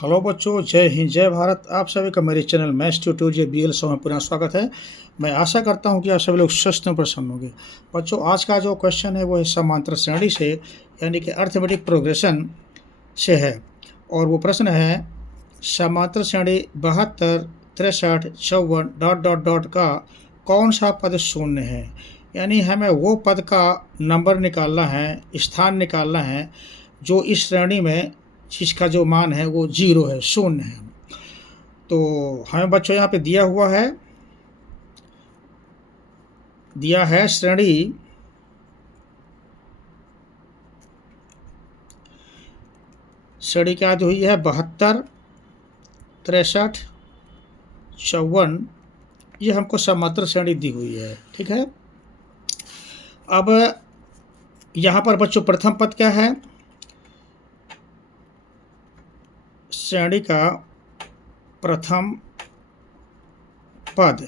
Hello बच्चों, जय हिंद जय भारत। आप सभी का मेरे चैनल मैथ्स ट्यूटोरियल BL 100 में पुनः स्वागत है। मैं आशा करता हूं कि आप सभी लोग स्वस्थ और प्रसन्न होंगे। बच्चों, आज का जो क्वेश्चन है वो है समांतर श्रेणी से, यानी कि अर्थमेटिक प्रोग्रेशन से है। और वो प्रश्न है समांतर श्रेणी 72, 63, 54 डॉट डॉट डॉट का कौन सा पद शून्य है। यानी हमें वो पद का नंबर निकालना है, स्थान निकालना है जो इस श्रेणी में जिसका जो मान है वो 0 है, शून्य है। तो हमें बच्चों यहाँ पे दिया है श्रेणी क्या जो हुई है 72, 63, 54। ये हमको समांतर श्रेणी दी हुई है, ठीक है। अब यहाँ पर बच्चों प्रथम पद क्या है, श्रेणी का प्रथम पद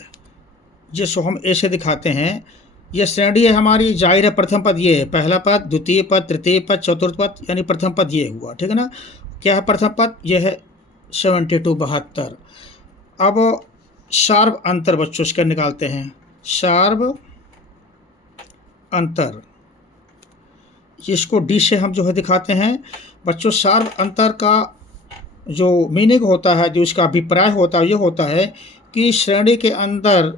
जिसको हम ए से दिखाते हैं, यह श्रेणी है हमारी। जाहिर है प्रथम पद ये है, पहला पद, द्वितीय पद, तृतीय पद, चतुर्थ पद, यानी प्रथम पद ये हुआ, ठीक है ना। क्या है प्रथम पद, यह है 72, 72। अब सार्व अंतर बच्चों इसका निकालते हैं। सार्व अंतर इसको डी से हम जो है दिखाते हैं। बच्चों सार्व अंतर का जो मीनिंग होता है, जो इसका अभिप्राय होता है, ये होता है कि श्रेणी के अंदर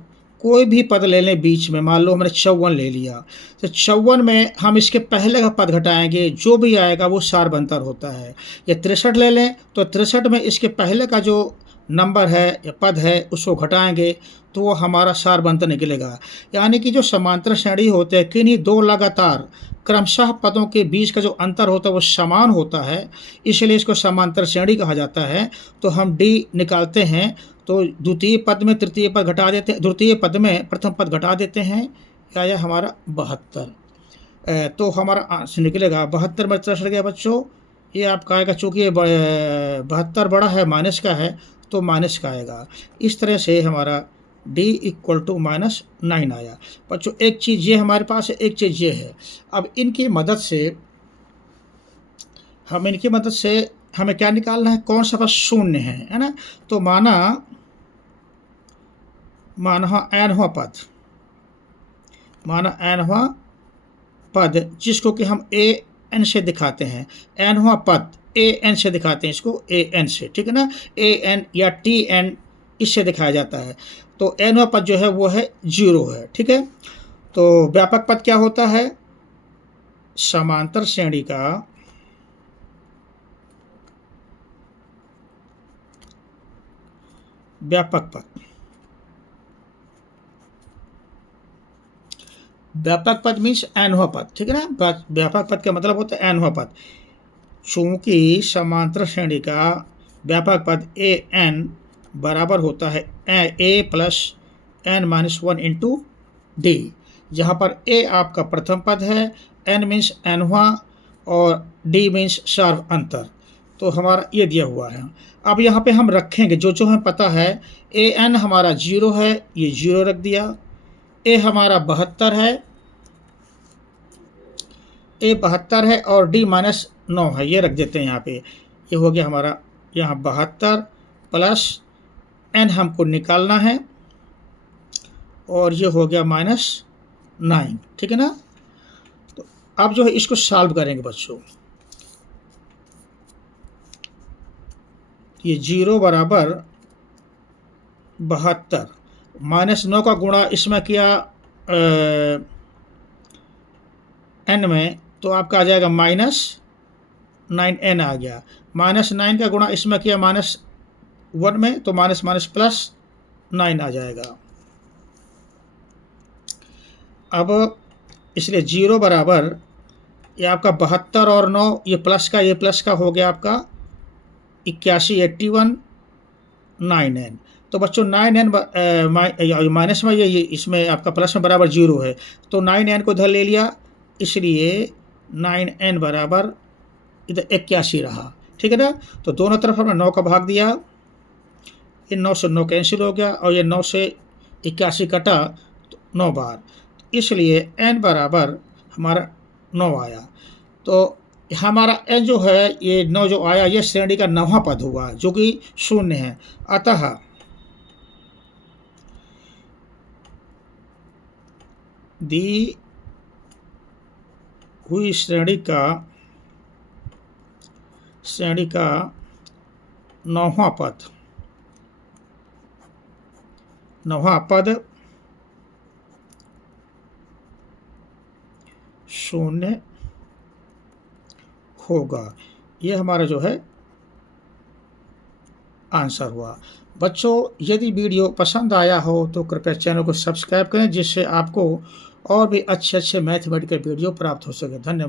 कोई भी पद ले लें बीच में। मान लो हमने 54 ले लिया, तो 54 में हम इसके पहले का पद घटाएंगे, जो भी आएगा वो सार्व अंतर होता है। या 63 ले लें तो 63 में इसके पहले का जो नंबर है या पद है उसको घटाएंगे तो वो हमारा सार्व अंतर निकलेगा। यानी कि जो समांतर श्रेणी होते हैं, किन्हीं दो लगातार क्रमशः पदों के बीच का जो अंतर होता है वो समान होता है, इसलिए इसको समांतर श्रेणी कहा जाता है। तो हम डी निकालते हैं, तो द्वितीय पद में तृतीय पद घटा देते हैं, द्वितीय पद में प्रथम पद घटा देते हैं, या हमारा 72। तो हमारा आंसर निकलेगा 72 में 63 गया बच्चों। ये आपका आएगा, चूँकि ये 72 बड़ा है, माइनस का है, तो माइनस का आएगा। इस तरह से हमारा D = -9 आया। बच्चों एक चीज़ ये हमारे पास है, एक चीज़ ये है। अब इनकी मदद से हमें क्या निकालना है, कौन सा पद शून्य है ना। तो माना nवां पद जिसको कि हम an से दिखाते हैं। nवां पद an से दिखाते हैं, इसको an से, ठीक है ना। an या tn इससे दिखाया जाता है। तो nवां पद जो है वो है 0 है, ठीक है। तो व्यापक पद क्या होता है, समांतर श्रेणी का व्यापक पद। व्यापक पद मीन्स nवां पद, ठीक है ना। व्यापक पद का मतलब होता है nवां पद। चूंकि समांतर श्रेणी का व्यापक पद an बराबर होता है a + n-1 × d, जहाँ पर a आपका प्रथम पद है, n मीन्स nवां और d मीन्स सार्व अंतर। तो हमारा ये दिया हुआ है। अब यहाँ पे हम रखेंगे जो हमें पता है। an हमारा 0 है, ये 0 रख दिया। a हमारा 72 है, a 72 है, और d -9 है, ये रख देते हैं यहाँ पे। ये हो गया हमारा यहाँ 72 प्लस n हमको निकालना है, और ये हो गया -9, ठीक है ना। तो अब जो है इसको सॉल्व करेंगे बच्चों। ये 0 बराबर 72, -9 का गुणा इसमें किया n में, तो आपका आ जाएगा -9n आ गया। -9 का गुणा इसमें किया -1 में, तो +9 आ जाएगा। अब इसलिए 0 बराबर ये आपका 72 और 9, ये प्लस का हो गया आपका 81, 81, 9n। तो बच्चों 9n माइनस में ये इसमें आपका प्लस में बराबर 0 है, तो 9n को इधर ले लिया, इसलिए 9n बराबर इधर 81 रहा, ठीक है ना। तो दोनों तरफ हमने 9 का भाग दिया, इन 9 से 9 कैंसिल हो गया, और ये 9 से 81 कटा तो 9 बार, इसलिए n बराबर हमारा 9 आया। तो हमारा n जो है ये 9 जो आया ये श्रेणी का 9वां पद हुआ जो कि 0 है। अतः दी हुई श्रेणी का 9वां पद 0 होगा। ये हमारा जो है आंसर हुआ। बच्चों, यदि वीडियो पसंद आया हो तो कृपया चैनल को सब्सक्राइब करें, जिससे आपको और भी अच्छे मैथमेटिकल वीडियो प्राप्त हो सके। धन्यवाद।